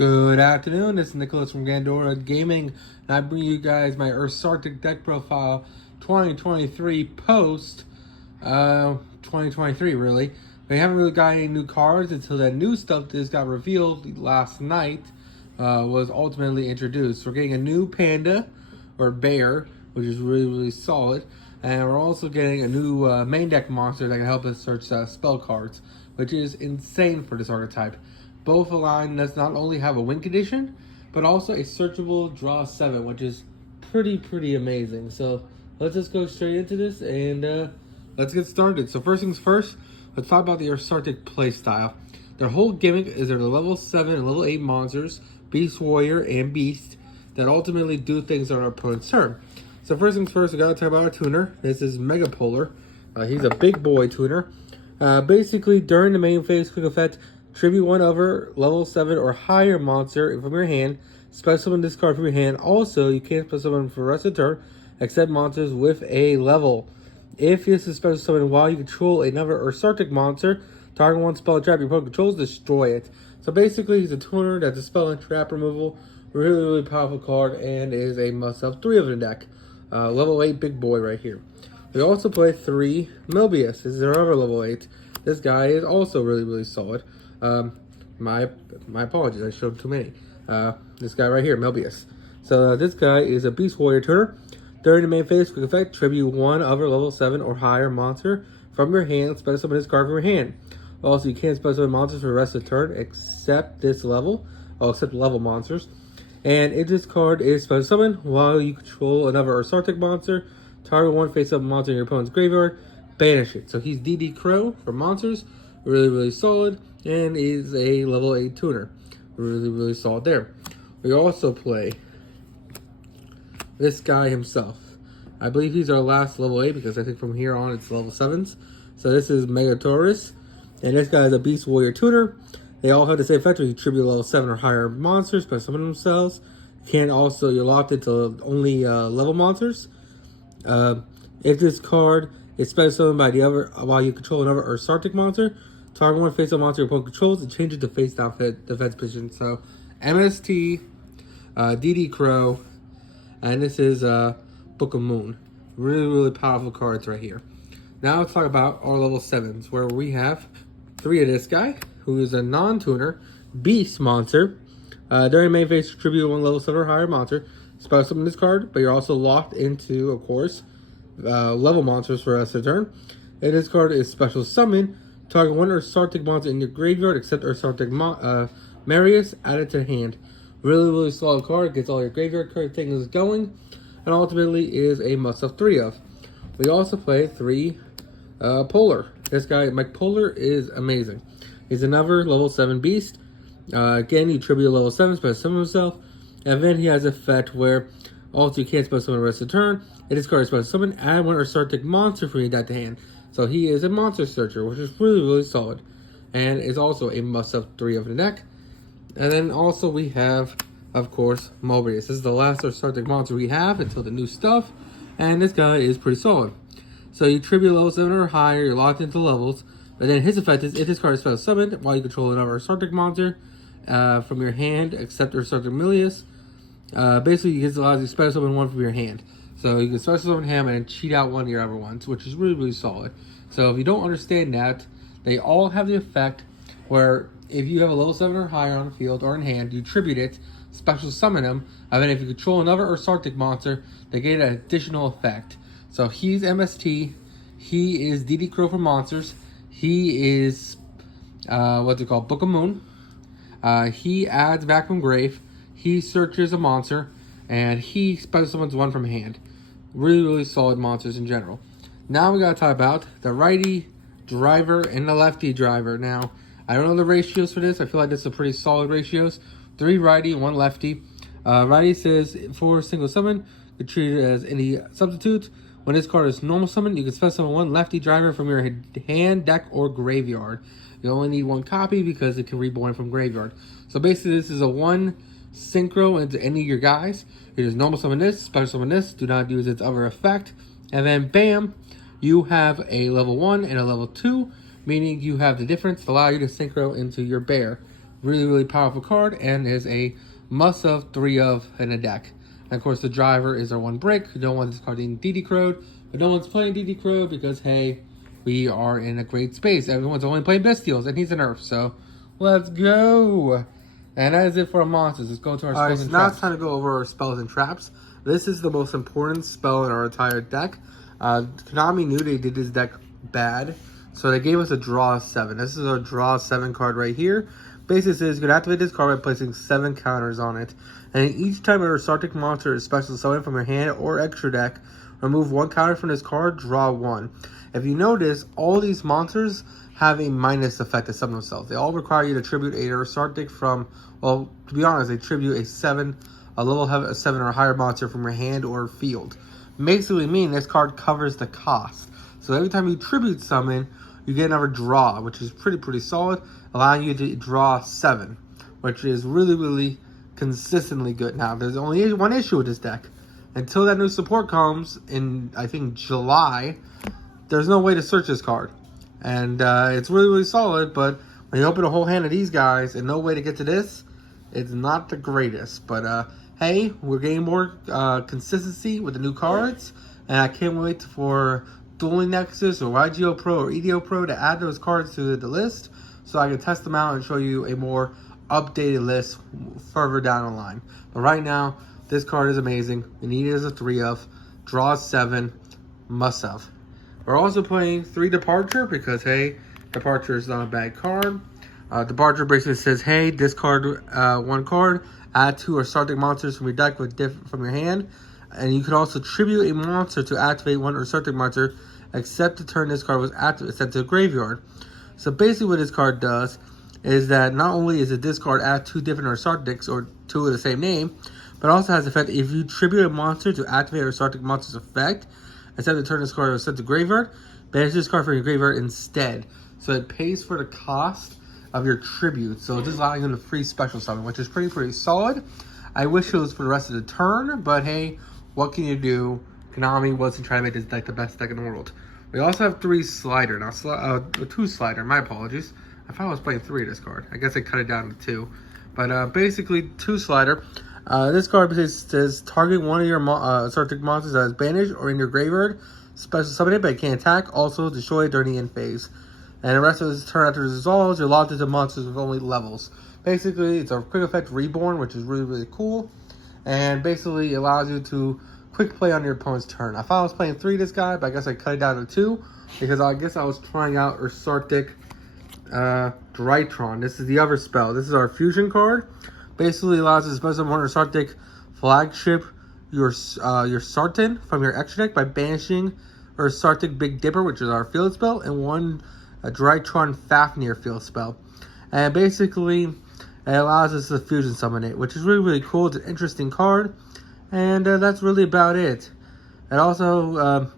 Good afternoon, this is Nicholas from Gandora Gaming, and I bring you guys my Ursartic deck profile 2023 post 2023 really. We haven't really got any new cards until that new stuff that just got revealed last night was ultimately introduced. We're getting a new panda, or bear, which is really solid, and we're also getting a new main deck monster that can help us search spell cards, which is insane for this archetype. Both align does not only have a win condition, but also a searchable draw 7, which is pretty amazing. So let's just go straight into this and let's get started. So first things first, let's talk about the Ursartic playstyle. Their whole gimmick is they're the level 7 and level 8 monsters, Beast Warrior and Beast, that ultimately do things on our opponent's turn. So first things first, we gotta talk about our tuner. This is Megapolar. He's a big boy tuner. Basically, during the main phase quick effect, tribute one other level 7 or higher monster from your hand. Special summon this card from your hand. Also, you can't special summon for the rest of the turn, except monsters with a level. If this is special summon while you control another Ursartic monster, target one spell and trap your opponent controls, destroy it. So basically, he's a tuner that's a spell and trap removal. Really powerful card, and is a must-have 3 of the deck. Level 8 big boy right here. We also play 3 Mobius. This is our other level 8. This guy is also really solid. My apologies, I showed too many. This guy right here, Mobius. So this guy is a Beast Warrior tuner. During the main phase, quick effect, tribute one other level 7 or higher monster from your hand. Special summon this card from your hand. Also, you can't special summon monsters for the rest of the turn except this level. Except level monsters. And if this card is special summon while you control another Ursartic monster, target one face-up monster in your opponent's graveyard, banish it. So he's DD Crow for monsters. Really solid, and is a level 8 tuner. Really solid there. We also play this guy himself. I believe he's our last level 8 because I think from here on it's level 7s. So this is Megataurus, and this guy is a Beast Warrior tuner. They all have the same effect where you tribute level 7 or higher monsters by summoning themselves. You're locked into only level monsters. If this card is special summoned by the other while you control another Ursartic monster, target one face-up monster your opponent controls and change it to face-down defense position. So, MST, DD Crow, and this is Book of Moon. Really powerful cards right here. Now let's talk about our level 7s, where we have 3 of this guy, who is a non-tuner, Beast monster. During main phase, tribute one level 7 or higher monster. Special summon this card, but you're also locked into, of course, level monsters for the rest of the turn. And this card is special summon. Target one Ursartic monster in your graveyard except Ursartic Marius added to hand. Really solid card. Gets all your graveyard card things going. And ultimately is a must-have 3 of. We also play 3 Polar. This guy, Mike Polar, is amazing. He's another level 7 beast. Again, you tribute level 7, special summon himself. And then he has an effect where also you can't special summon the rest of the turn. If this card is special summon, add one Ursartic monster from your deck to hand. So he is a monster searcher, which is really solid. And is also a must-have 3 of the deck. And then also we have, of course, Mobius. This is the last Ursartic monster we have until the new stuff. And this guy is pretty solid. So you tribute level 7 or higher, you're locked into levels. But then his effect is, if this card is special summoned while you control another Ursartic monster from your hand, except Ursartic Milius, basically you allows you to special summon one from your hand. So you can special summon him and cheat out one of your other ones, which is really solid. So if you don't understand that, they all have the effect where if you have a level 7 or higher on the field or in hand, you tribute it, special summon him, and then if you control another Ursartic monster, they get an additional effect. So he's MST, he is DD Crow for monsters, he is, Book of Moon, he adds back from grave, he searches a monster, and he special summons one from hand. Really solid monsters in general. Now we gotta talk about the righty driver and the lefty driver. Now, I don't know the ratios for this. I feel like this is pretty solid ratios. 3 righty, 1 lefty. Righty says for single summon, you treat it as any substitute. When this card is normal summon, you can special summon 1 lefty driver from your hand, deck, or graveyard. You only need 1 copy because it can reborn from graveyard. So basically, this is a 1 synchro into any of your guys. You just normal summon this, special summon this, do not use its other effect, and then bam, you have a level 1 and a level 2, meaning you have the difference to allow you to synchro into your bear. Really, really powerful card, and is a must-have 3-of in a deck. And of course, the driver is our 1 brick. You don't want this card in DD Crowed, but no one's playing DD Crowed because, hey, we are in a great space. Everyone's only playing Bestials, and he's a nerf, so let's go. And that is it for our monsters. Let's go to our spells and traps. Now it's time to go over our spells and traps. This is the most important spell in our entire deck. Konami knew they did this deck bad, so they gave us a draw 7. This is our draw 7 card right here. Basically says you can activate this card by placing 7 counters on it. And each time a Ursartic monster is special summoned from your hand or extra deck, remove 1 counter from this card, draw 1. If you notice, all these monsters have a minus effect to summon themselves. They all require you to tribute a Ursartic from, well, to be honest, they tribute a level 7 or higher monster from your hand or field. Basically mean this card covers the cost. So every time you tribute summon, you get another draw, which is pretty solid, allowing you to draw 7, which is really consistently good. Now, there's only one issue with this deck. Until that new support comes in, I think, July, there's no way to search this card. And it's really solid, but when you open a whole hand of these guys and no way to get to this, it's not the greatest. But hey, we're getting more consistency with the new cards, and I can't wait for Dueling Nexus or YGO Pro or EDO Pro to add those cards to the list so I can test them out and show you a more updated list further down the line. But right now, this card is amazing. We need it as a 3-of, draw 7, must have. We're also playing 3 Departure because, hey, Departure is not a bad card. Departure basically says, hey, discard 1 card, add 2 Ursartic monsters from your deck from your hand, and you can also tribute a monster to activate 1 Ursartic monster, except the turn this card was sent to the graveyard. So basically what this card does is that not only is it discard add 2 different Ursartics, or 2 of the same name, but also has the effect if you tribute a monster to activate Ursartic monster's effect, instead of the turn this card was sent to graveyard, banish this card from your graveyard instead. So it pays for the cost of your tribute. So just allowing him to free special summon, which is pretty solid. I wish it was for the rest of the turn, but hey, what can you do? Konami wasn't trying to make this deck the best deck in the world. We also have 3 Slider. Now, 2 Slider, my apologies. I thought I was playing 3 of this card. I guess I cut it down to 2. But basically, 2 Slider. This card says target 1 of your Ursartic monsters that is banished or in your graveyard. Special summon it, but it can't attack. Also, destroy it during the end phase. And the rest of this turn after it dissolves, you're locked into monsters with only levels. Basically, it's a quick effect reborn, which is really cool. And basically, it allows you to quick play on your opponent's turn. I thought I was playing 3 this guy, but I guess I cut it down to 2. Because I guess I was trying out Ursartic Drytron. This is the other spell. This is our fusion card. Basically allows us to special one Ursartic flagship your Sartin from your extra deck by banishing Ursartic Big Dipper, which is our field spell, and 1 Drytron Fafnir field spell. And basically, it allows us to fusion summon it, which is really cool. It's an interesting card, and that's really about it. It also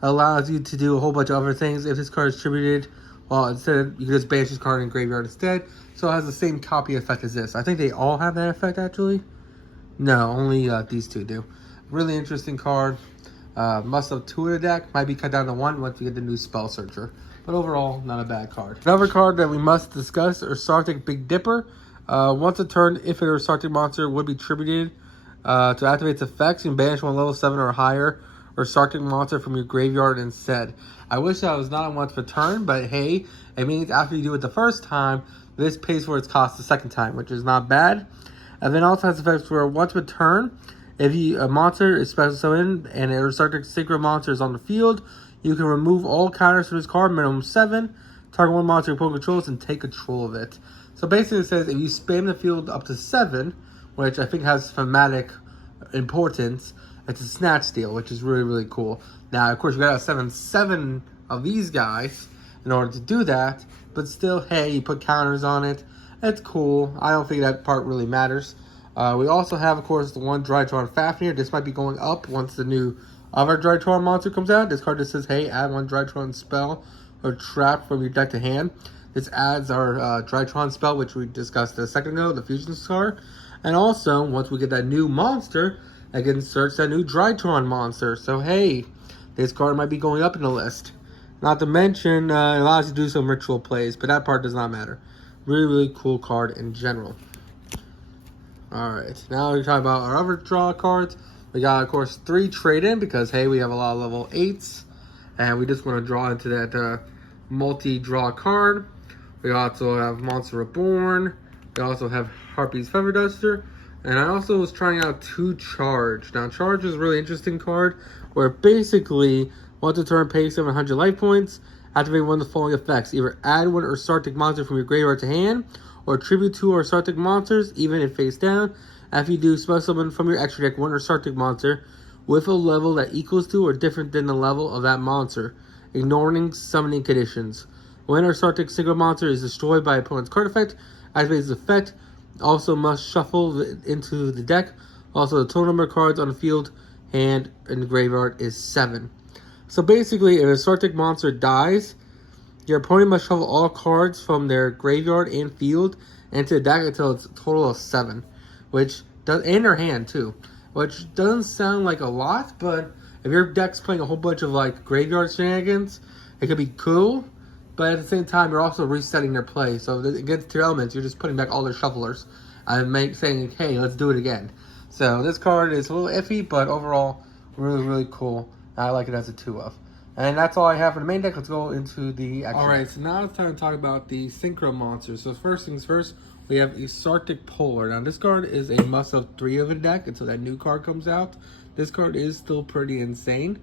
allows you to do a whole bunch of other things. If this card is tributed, well, instead you can just banish this card in graveyard instead. So it has the same copy effect as this. I think they all have that effect, actually. No, only these 2 do. Really interesting card. Must have 2 in the deck. Might be cut down to 1 once we get the new Spell Searcher. But overall, not a bad card. Another card that we must discuss, Ursartic Big Dipper. Once a turn, if an Ursartic monster would be tributed to activate its effects, you can banish 1 level 7 or higher Ursartic monster from your graveyard instead. I wish that was not once per turn, but hey, it means after you do it the first time, this pays for its cost the second time, which is not bad. And then also has effects where once per turn, if a monster is special summoned and an Ursartic Synchro monster is on the field, you can remove all counters from this card, minimum 7, target 1 monster your opponent controls, and take control of it. So basically it says if you spam the field up to 7, which I think has thematic importance, it's a snatch steal, which is really cool. Now, of course, you gotta have 7 of these guys in order to do that, but still, hey, you put counters on it. It's cool. I don't think that part really matters. We also have, of course, the 1 Drytron Fafnir. This might be going up once the new other Drytron monster comes out. This card just says, hey, add 1 Drytron spell or trap from your deck to hand. This adds our Drytron spell, which we discussed a second ago, the Fusion Star. And also, once we get that new monster, I can search that new Drytron monster. So, hey, this card might be going up in the list. Not to mention, it allows you to do some ritual plays, but that part does not matter. Really, really cool card in general. Alright, now we're talking about our other draw cards. We got, of course, 3 trade-in because, hey, we have a lot of level 8s. And we just want to draw into that multi-draw card. We also have Monster Reborn. We also have Harpy's Feather Duster. And I also was trying out 2 Charge. Now, Charge is a really interesting card where basically, once a turn, pay 700 life points. Activate one of the following effects. Either add 1 Ursartic monster from your graveyard to hand, or tribute 2 Ursartic monsters, even if face down. After you do, special summon from your extra deck 1 Ursartic monster with a level that equals to or different than the level of that monster, ignoring summoning conditions. When Ursartic single monster is destroyed by opponent's card effect, activates the effect. Also must shuffle into the deck. Also, the total number of cards on the field, hand, and the graveyard is 7. So basically, if a Ursartic monster dies, your opponent must shuffle all cards from their graveyard and field into the deck until it's a total of 7, which does, and their hand too, which doesn't sound like a lot, but if your deck's playing a whole bunch of like graveyard shenanigans, it could be cool. But at the same time, you're also resetting their play. So against your elements, you're just putting back all their shufflers and saying, hey, let's do it again. So this card is a little iffy, but overall, really, really cool. I like it as a 2-of. And that's all I have for the main deck. Let's go into the action. Alright, so now it's time to talk about the Synchro monsters. So first things first, we have Ursartic Polar. Now this card is a must-have 3 of a deck until that new card comes out. This card is still pretty insane.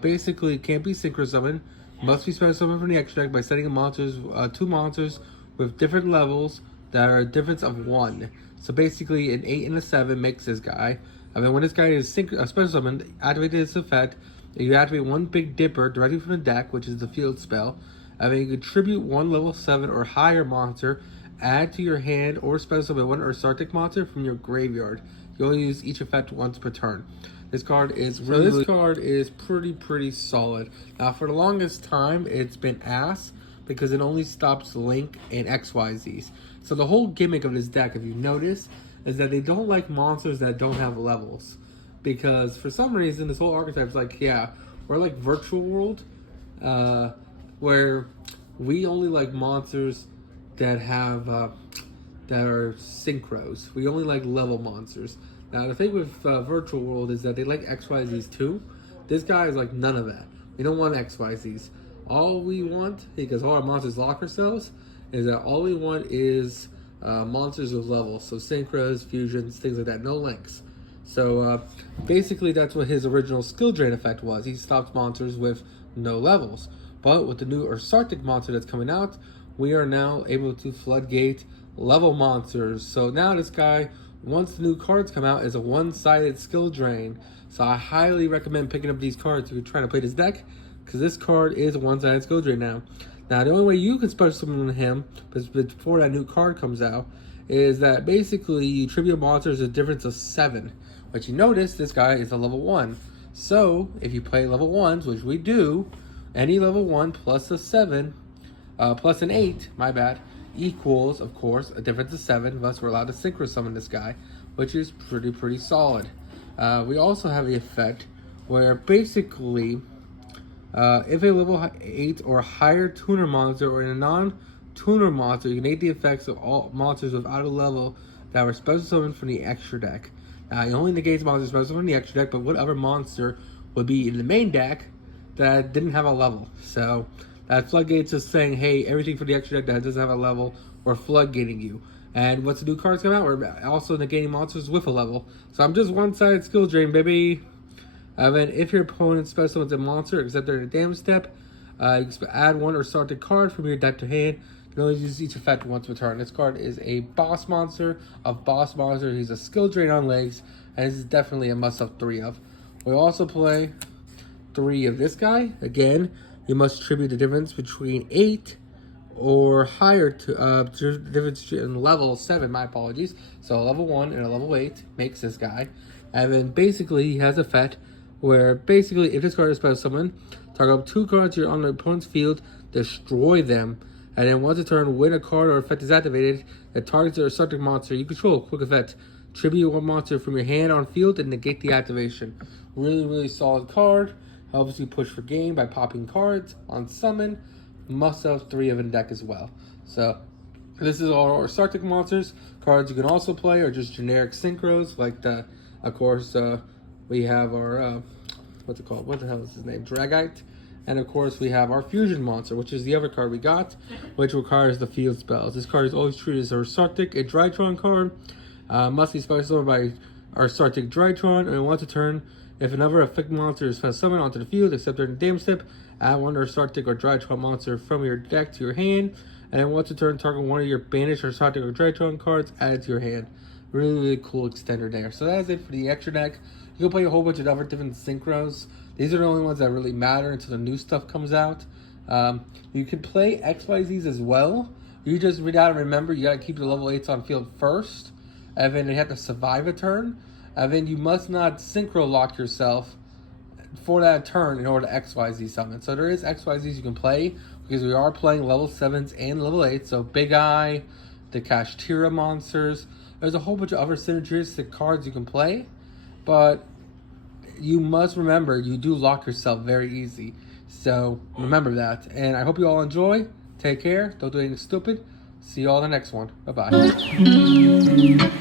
Basically, it can't be Synchro Summoned. Must be special summoned from the extra deck by setting monsters, 2 monsters with different levels that are a difference of 1. So basically, an 8 and a 7 makes this guy. And then when this guy is special summoned, activate this effect. You activate 1 Big Dipper directly from the deck, which is the field spell. And then you contribute 1 level 7 or higher monster. Add to your hand or special summon 1 Ursartic monster from your graveyard. You only use each effect once per turn. This card is this card is pretty solid. Now, for the longest time, it's been ass because it only stops Link and XYZs. So the whole gimmick of this deck, if you notice, is that they don't like monsters that don't have levels. Because for some reason, this whole archetype is like, yeah, we're like Virtual World, where we only like monsters that have that are synchros. We only like level monsters. Now, the thing with Virtual World is that they like XYZs too. This guy is like none of that. We don't want XYZs. All we want, because all our monsters lock ourselves, is that all we want is monsters with levels. So synchros, fusions, things like that. No links. So basically that's what his original skill drain effect was. He stops monsters with no levels. But with the new Ursartic monster that's coming out, we are now able to floodgate level monsters. So now this guy, once the new cards come out, is a one-sided skill drain. So I highly recommend picking up these cards if you're trying to play this deck, because this card is a one-sided skill drain now. Now the only way you can special summon him before that new card comes out is that basically you tribute monsters a difference of 7. But you notice this guy is a level 1. So if you play level 1s, which we do, any level 1 plus a 7, plus an 8, my bad, equals, of course, a difference of 7. Thus, we're allowed to synchro summon this guy, which is pretty solid. We also have the effect where basically, if a level 8 or higher tuner monster or a non-tuner monster, you negate the effects of all monsters without a level that were special summoned from the extra deck. Now, it only negates monsters special summoned from the extra deck, but what other monster would be in the main deck that didn't have a level? So that floodgates is saying, hey, everything for the extra deck that doesn't have a level, we're floodgating you. And once the new cards come out, we're also negating monsters with a level. So I'm just one-sided skill drain, baby. And then if your opponent special summons a monster, except during the damage step, you can add 1 Ursartic card from your deck to hand. You can only use each effect once per turn. This card is a boss monster of boss monsters. He's a skill drain on legs, and this is definitely a must-have 3 of. We'll also play 3 of this guy. Again, you must attribute the difference between 8 or higher to difference in level 7, my apologies. So a level 1 and a level 8 makes this guy. And then basically he has a effect where basically if this card is special summoned, target up 2 cards on the opponent's field, destroy them. And then once a turn, when a card or effect is activated that targets a subject monster you control, quick effect, tribute 1 monster from your hand on field and negate the activation. Really solid card. Helps you push for game by popping cards on summon. Must have 3 of in deck as well. So This is all our Ursartic monsters. Cards you can also play are just generic synchros, like the, of course, we have our, what's it called? What the hell is his name? Dragite. And of course, we have our Fusion monster, which is the other card we got, which requires the field spells. This card is always treated as a Ursartic, a Drytron card. Must be special summoned by Ursartic Drytron, and once a turn, if another affected monster is summoned onto the field, except during the damage step, add one Ursartic or Drytron monster from your deck to your hand, and then once a turn, target one of your banished Ursartic or Drytron cards added to your hand. Really, really cool extender there. So that is it for the extra deck. You can play a whole bunch of other different synchros. These are the only ones that really matter until the new stuff comes out. You can play XYZs as well. You just gotta remember, you gotta keep the level 8s on field first, and then you have to survive a turn, and then you must not synchro lock yourself for that turn in order to XYZ summon. So there is XYZs you can play, because we are playing level 7s and level 8s, so Big Eye, the Kashtira monsters. There's a whole bunch of other synergistic cards you can play, but you must remember, you do lock yourself very easy. So remember that. And I hope you all enjoy. Take care. Don't do anything stupid. See you all in the next one. Bye-bye.